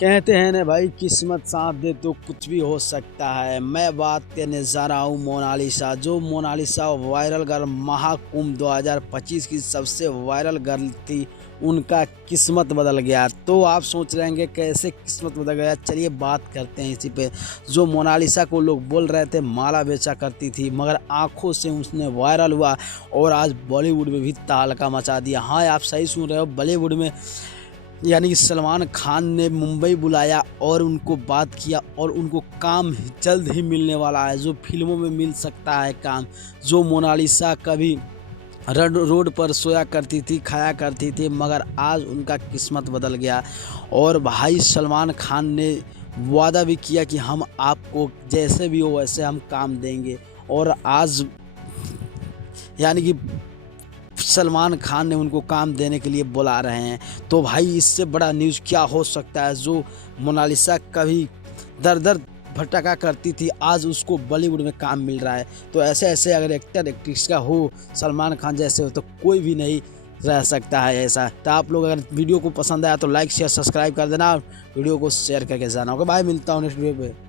कहते हैं ना भाई, किस्मत साथ दे तो कुछ भी हो सकता है। मैं बात करने जा रहा हूँ मोनालिसा। जो मोनालिसा वायरल गर्ल महाकुंभ 2025 की सबसे वायरल गर्ल थी, उनका किस्मत बदल गया। तो आप सोच रहे होंगे कैसे किस्मत बदल गया, चलिए बात करते हैं इसी पे। जो मोनालिसा को लोग बोल रहे थे माला बेचा करती थी, मगर आंखों से उसने वायरल हुआ और आज बॉलीवुड में भी तहलका मचा दिया। हाँ, आप सही सुन रहे हो, बॉलीवुड में यानी कि सलमान खान ने मुंबई बुलाया और उनको बात किया और उनको काम जल्द ही मिलने वाला है, जो फिल्मों में मिल सकता है काम। जो मोनालिसा कभी रोड पर सोया करती थी, खाया करती थी, मगर आज उनका किस्मत बदल गया। और भाई सलमान खान ने वादा भी किया कि हम आपको जैसे भी हो वैसे हम काम देंगे। और आज यानी कि सलमान खान ने उनको काम देने के लिए बुला रहे हैं। तो भाई इससे बड़ा न्यूज़ क्या हो सकता है। जो मोनालिसा कभी दर दर भटका करती थी, आज उसको बॉलीवुड में काम मिल रहा है। तो ऐसे ऐसे अगर एक्टर एक्ट्रेस का हो, सलमान खान जैसे हो, तो कोई भी नहीं रह सकता है ऐसा। तो आप लोग अगर वीडियो को पसंद आया तो लाइक शेयर सब्सक्राइब कर देना, वीडियो को शेयर करके जाना होगा। भाई मिलता हूँ नेक्स्ट वीडियो पे।